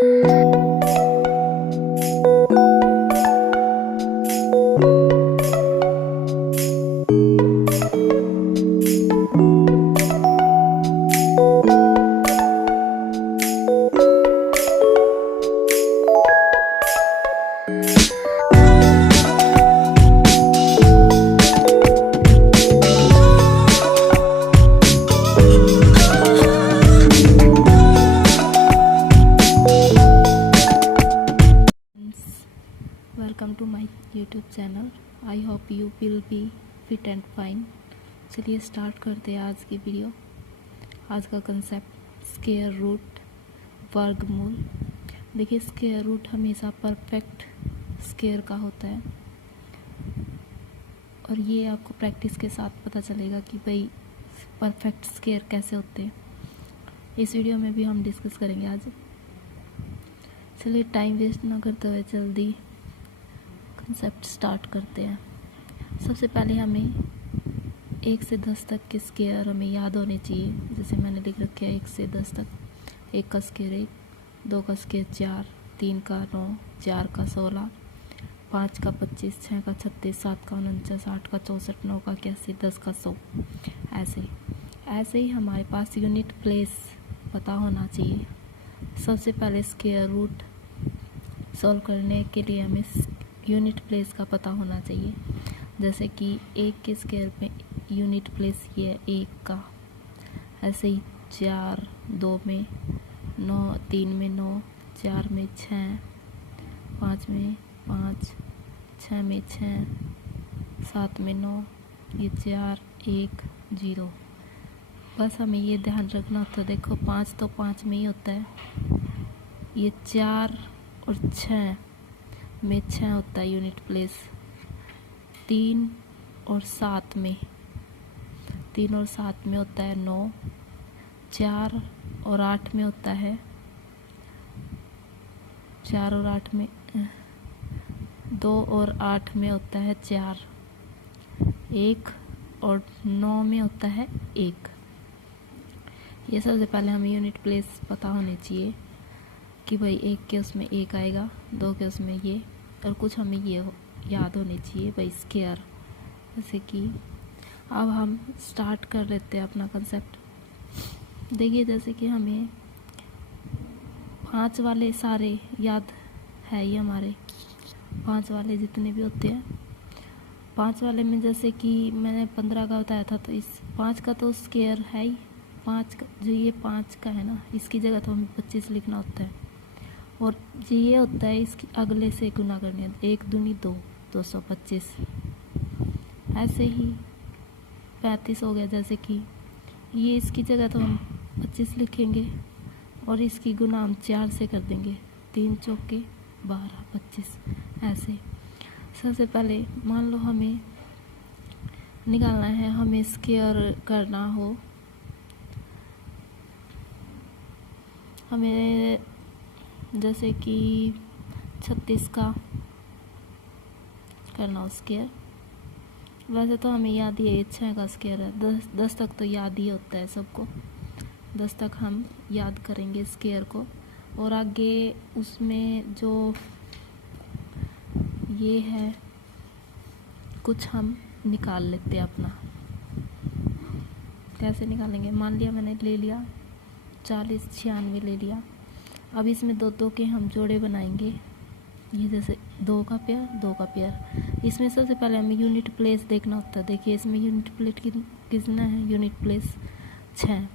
Welcome to my YouTube channel. I hope you will be fit and fine. चलिए start करते हैं आज की वीडियो। आज का कंसेप्ट स्क्वायर रूट, वर्गमूल। देखिए, स्क्वायर रूट हमेशा परफेक्ट स्क्वायर का होता है और ये आपको प्रैक्टिस के साथ पता चलेगा कि भाई परफेक्ट स्क्वायर कैसे होते हैं। इस वीडियो में भी हम डिस्कस करेंगे आज। चलिए टाइम वेस्ट ना करते हुए जल्दी कंसेप्ट स्टार्ट करते हैं। सबसे पहले हमें 1 से 10 तक के स्क्वायर हमें याद होने चाहिए। जैसे मैंने लिख रखे हैं 1 से 10 तक। 1 का स्क्वायर 1, 2 का स्क्वायर 4, 3 का 9, 4 का 16, 5 का 25, 6 का 36, 7 का 49, 8 का 64, 9 का 81, 10 का 100। ऐसे ही हमारे पास यूनिट प्लेस पता होना चाहिए। सबसे पहले स्क्वायर रूट सॉल्व करने के लिए हमें यूनिट प्लेस का पता होना चाहिए। जैसे कि 1 के स्क्वायर में यूनिट प्लेस ये है 1 का। ऐसे ही 4, 2 में 9, 3 में 9, 4 में 6, 5 में 5, 6 में 6, 7 में 9, ये 4, 1, 0। बस हमें ये ध्यान रखना होता है। देखो 5 तो 5 में ही होता है। ये 4 और 6 में 6 होता है यूनिट प्लेस। 3 और 7 में होता है 9। 4 और 8 में होता है 4 और 8 में 2 और 8 में होता है 4। 1 और 9 में होता है 1। ये सबसे पहले हमें यूनिट प्लेस पता होने चाहिए कि भाई 1 के उसमें 1 आएगा, 2 के उसमें ये, और कुछ हमें ये याद होने चाहिए भाई स्क्वायर। जैसे कि अब हम स्टार्ट कर लेते हैं अपना कंसेप्ट। देखिए, जैसे कि हमें 5 वाले सारे याद है ही हमारे। 5 वाले जितने भी होते हैं, 5 वाले में जैसे कि मैंने 15 का बताया था, तो इस 5 का तो स्क्वायर है ही। 5 का जो ये 5 का है ना, इसकी जगह तो हमें 25 लिखना होता है। और ये होता है इसकी अगले से गुना करने, 1 दूनी 2, 225। ऐसे ही 35 हो गया। जैसे कि ये इसकी जगह तो हम 25 लिखेंगे और इसकी गुना हम 4 से कर देंगे। 3 चौके 12, 25। ऐसे सबसे पहले मान लो हमें निकालना है, हमें स्क्वायर करना हो, हमें जैसे कि 36 का करना हो स्क्वायर। वैसे तो हमें याद ही है 6 का स्क्वायर है। 10 तक तो याद ही होता है सबको। 10 तक हम याद करेंगे स्क्वायर को। और आगे उसमें जो ये है कुछ हम निकाल लेते हैं अपना। कैसे निकालेंगे? मान लिया मैंने ले लिया 40, 96 ले लिया। अब इसमें 2 के हम जोड़े बनाएंगे। ये जैसे 2 का पेयर, 2 का पेयर। इसमें सबसे पहले हमें यूनिट प्लेस देखना होता है। देखिए इसमें यूनिट प्लेस कितना है? Unit place 6।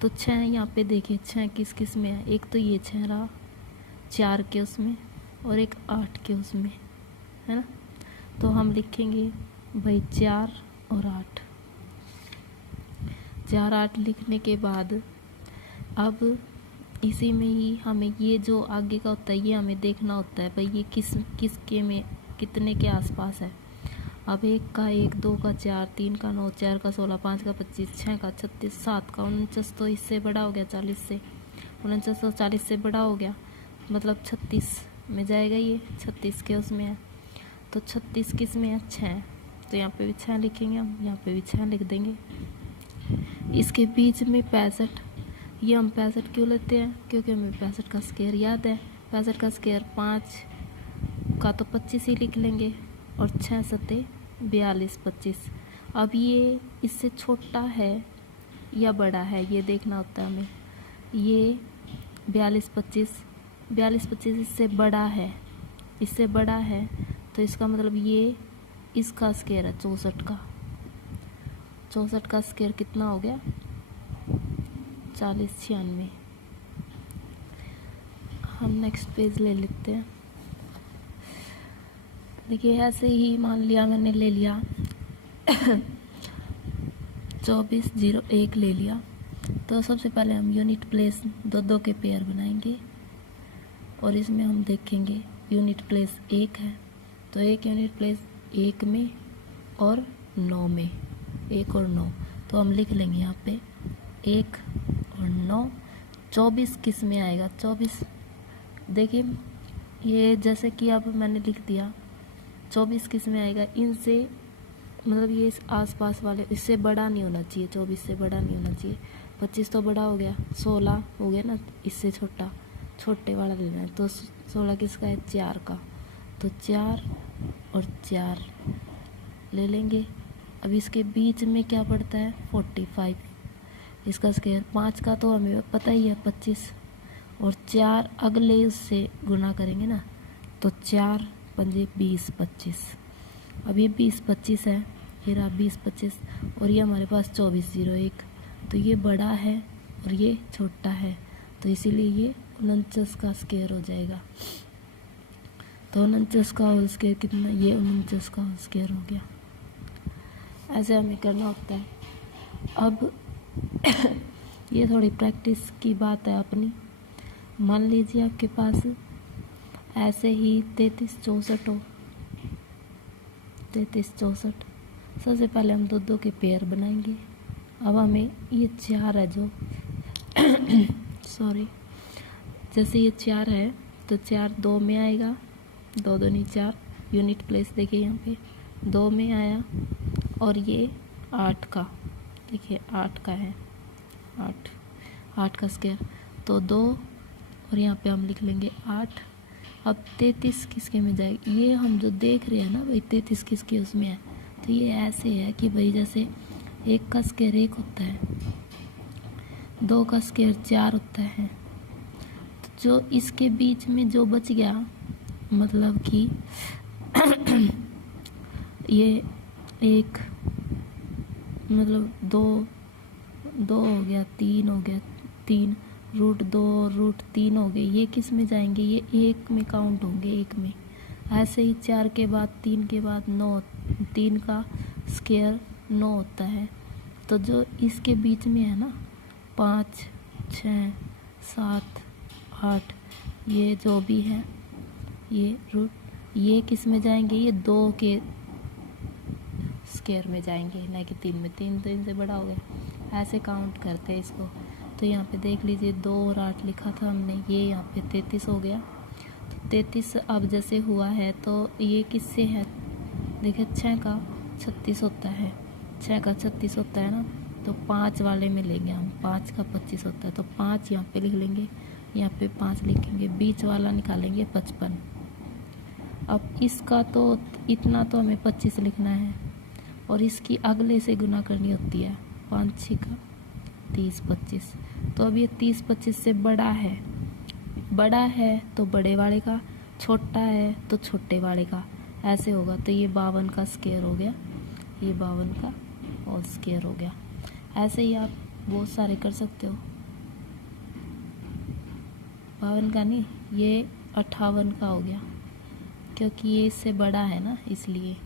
तो 6 यहाँ पे देखिए 6 किस किस में है? एक तो ये 6 रहा 4 के उसमें, और एक 8 के उसमें, है ना। तो हम लिखेंगे भाई 4 और 8। 4, 8 लिखने के बाद अब इसी में ही हमें ये जो आगे का होता है ये हमें देखना होता है भाई ये किसके में कितने के आसपास है। अब 1 का 1, 2 का 4, 3 का 9, 4 का 16, 5 का 25, 6 का 36, 7 का 49, तो इससे बड़ा हो गया 40 से। 49 तो 40 से बड़ा हो गया, मतलब 36 में जाएगा। ये 36 के उसमें है, तो 36 किस में है? 6। तो यहाँ पे भी 6 लिखेंगे हम, यहाँ पे भी 6 लिख देंगे। इसके बीच में 65, ये हम 65 क्यों लेते हैं, क्योंकि हमें 65 का स्क्वायर याद है। 65 का स्क्वायर 5 का तो 25 ही लिख लेंगे, और 6 सत्ते 42 25। अब ये इससे छोटा है या बड़ा है ये देखना होता है हमें। ये 42 25 इससे बड़ा है, इससे बड़ा है, तो इसका मतलब ये इसका स्क्वायर है 64 का। 64 का स्क्वायर कितना हो गया, 40 96। हम नेक्स्ट पेज ले लेते हैं। देखिए ऐसे ही मान लिया मैंने ले लिया 2401 ले लिया, तो सबसे पहले हम यूनिट प्लेस दो के पेयर बनाएंगे, और इसमें हम देखेंगे यूनिट प्लेस 1 है, तो एक यूनिट प्लेस 1 में और 9 में, 1 और 9, तो हम लिख लेंगे यहाँ पे 1 और 9। 24 किस में आएगा, 24 देखिए ये जैसे कि अब मैंने लिख दिया 24 किस में आएगा, इनसे मतलब ये इस आसपास वाले, इससे बड़ा नहीं होना चाहिए, 24 से बड़ा नहीं होना चाहिए। 25 तो बड़ा हो गया, 16 हो गया ना, इससे छोटे वाला लेना है, तो 16 किसका है, 4 का, तो 4 और 4 ले लेंगे। अब इसके बीच में क्या पड़ता है, 45, इसका स्क्वायर 5 का तो हमें पता ही है 25, और 4 अगले उससे गुना करेंगे ना, तो 4 पंजे 20 25। अब ये 20 25 है, ये रहा 20 25, और ये हमारे पास 2401, तो ये बड़ा है और ये छोटा है, तो इसीलिए ये 49 का स्क्वायर हो जाएगा। तो 49 का होल स्क्वायर कितना, ये 49 का होल स्क्वायर हो गया। ऐसे हमें करना होता है। अब ये थोड़ी प्रैक्टिस की बात है अपनी। मान लीजिए आपके पास ऐसे ही 33 64 हो, 33 64, सबसे पहले हम दो के पेयर बनाएंगे। अब हमें ये 4 है जो सॉरी, जैसे ये 4 है तो 4 2 में आएगा, 2 दूनी 4, यूनिट प्लेस देखिए यहाँ पे 2 में आया, और ये 8 का, देखिए 8 का है, 8 का स्क्वायर, तो 2, और यहाँ पे हम लिख लेंगे 8। अब 33 किसके में जाएगी, ये हम जो देख रहे हैं ना भाई 33 किसके उसमें है, तो ये ऐसे है कि भाई जैसे 1 का स्क्वायर 1 होता है, 2 का स्क्वायर 4 होता है, तो जो इसके बीच में जो बच गया, मतलब कि ये 1 मतलब 2 हो गया, 3 हो गया, 3 √2 और √3 हो गए, ये किस में जाएंगे, ये 1 में काउंट होंगे, 1 में। ऐसे ही 4 के बाद 3 के बाद 9, 3 का स्क्वायर 9 होता है, तो जो इसके बीच में है ना 5 6 7 8, ये जो भी है ये किस में जाएंगे, ये 2 के स्क्वायर में जाएंगे, ना कि 3 में, 3 तो इनसे बड़ा हो गया। ऐसे काउंट करते हैं इसको। तो यहाँ पे देख लीजिए 2 और 8 लिखा था हमने, ये यहाँ पे 33 हो गया। तो 33 अब जैसे हुआ है तो ये किससे है, देखिए 6 का 36 होता है, 6 का 36 होता है ना, तो 5 वाले में लेंगे हम, 5 का 25 होता है, तो 5 यहाँ पे लिख लेंगे, यहाँ पे 5 लिखेंगे, बीच वाला निकालेंगे 55। अब इसका तो इतना तो हमें 25 लिखना है, और इसकी अगले से गुना करनी होती है, 5 6 का 30 25। तो अब ये 30 25 से बड़ा है तो बड़े वाले का, छोटा है तो छोटे वाले का, ऐसे होगा। तो ये 52 का स्क्वायर हो गया, ये 52 का और स्क्वायर हो गया। ऐसे ही आप बहुत सारे कर सकते हो। 52 का नहीं, ये 58 का हो गया, क्योंकि ये इससे बड़ा है ना, इसलिए।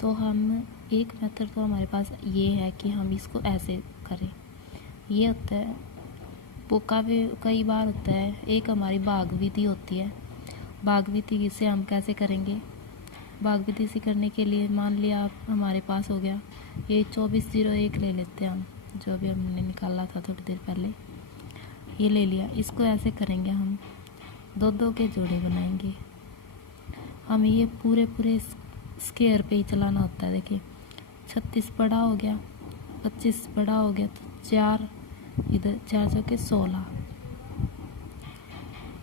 तो हम एक मेथड तो हमारे पास ये है कि हम इसको ऐसे करें। ये होता है वो कई बार होता है, एक हमारी भाग विधि होती है। भाग विधि से हम कैसे करेंगे, भाग विधि से करने के लिए मान लिया आप हमारे पास हो गया ये 2401 ले लेते हैं हम, जो अभी हमने निकाला था थोड़ी देर पहले, ये ले लिया। इसको ऐसे करेंगे हम, 2 के जोड़े बनाएंगे। हमें ये पूरे स्क्वायर पे ही चलाना होता है। देखिए 36 बड़ा हो गया, 25 बड़ा हो गया, तो 4 इधर 4 चौके 16,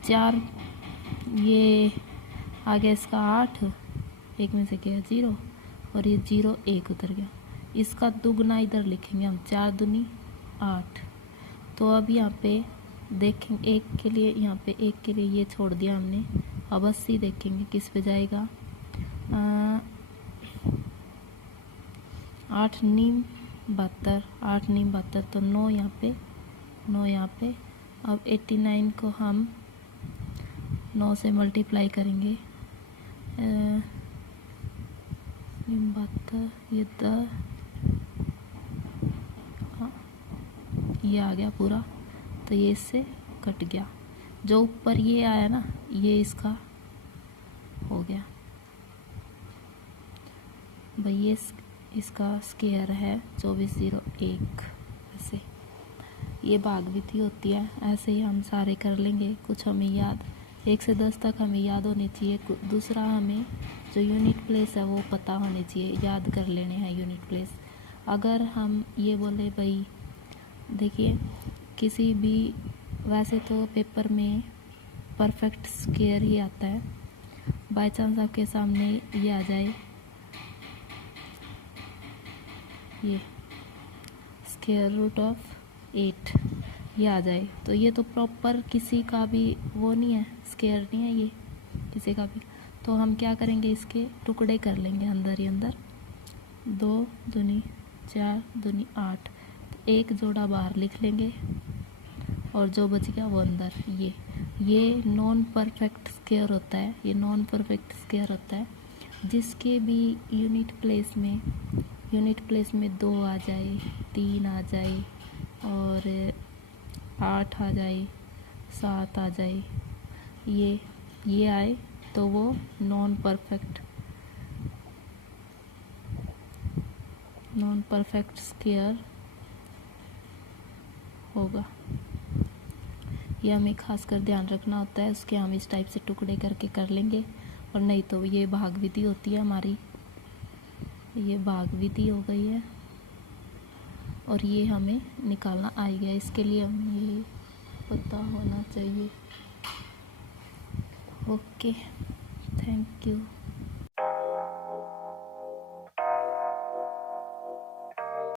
4 ये आ गया इसका 8, एक में से गया 0 और ये 0 1 उतर गया। इसका दुगना इधर लिखेंगे हम, 4 दूनी 8। तो अब यहाँ पे देखेंगे एक के लिए, यहाँ पे एक के लिए ये छोड़ दिया हमने। अब 80 देखेंगे किस पे जाएगा। 8 नीम 72, 8 नीम 72, तो 9 यहाँ पे, 9 यहाँ पे। अब 89 को हम 9 से मल्टीप्लाई करेंगे। नीम 72, ये हाँ ये आ गया पूरा, तो ये इससे कट गया। जो ऊपर ये आया ना, ये इसका हो गया भाई, ये इसका स्क्वायर है 2401। ऐसे ये भागविधि होती है, ऐसे ही हम सारे कर लेंगे। कुछ हमें याद 1 से 10 तक हमें याद होने चाहिए। दूसरा हमें जो यूनिट प्लेस है वो पता होने चाहिए, याद कर लेने हैं यूनिट प्लेस। अगर हम ये बोले भाई, देखिए किसी भी, वैसे तो पेपर में परफेक्ट स्क्वायर ही आता है। बाय चांस आपके सामने ये आ जाए, ये स्क्वायर रूट ऑफ 8 ये आ जाए, तो ये तो प्रॉपर किसी का भी वो नहीं है, स्क्वायर नहीं है ये किसी का भी। तो हम क्या करेंगे, इसके टुकड़े कर लेंगे अंदर ही अंदर। 2 दूनी 4 दूनी 8, तो एक जोड़ा बाहर लिख लेंगे और जो बच गया वो अंदर। ये नॉन परफेक्ट स्क्वायर होता है, ये नॉन परफेक्ट स्क्वायर होता है जिसके भी यूनिट प्लेस में 2 आ जाए, 3 आ जाए और 8 आ जाए, 7 आ जाए, ये आए तो वो नॉन परफेक्ट स्क्वायर होगा। ये हमें खासकर ध्यान रखना होता है। उसके हम इस टाइप से टुकड़े करके कर लेंगे, और नहीं तो ये भाग विधि होती है हमारी, ये भाग विधि हो गई है और ये हमें निकालना आ गया। इसके लिए हमें ये पता होना चाहिए। Okay, thank you.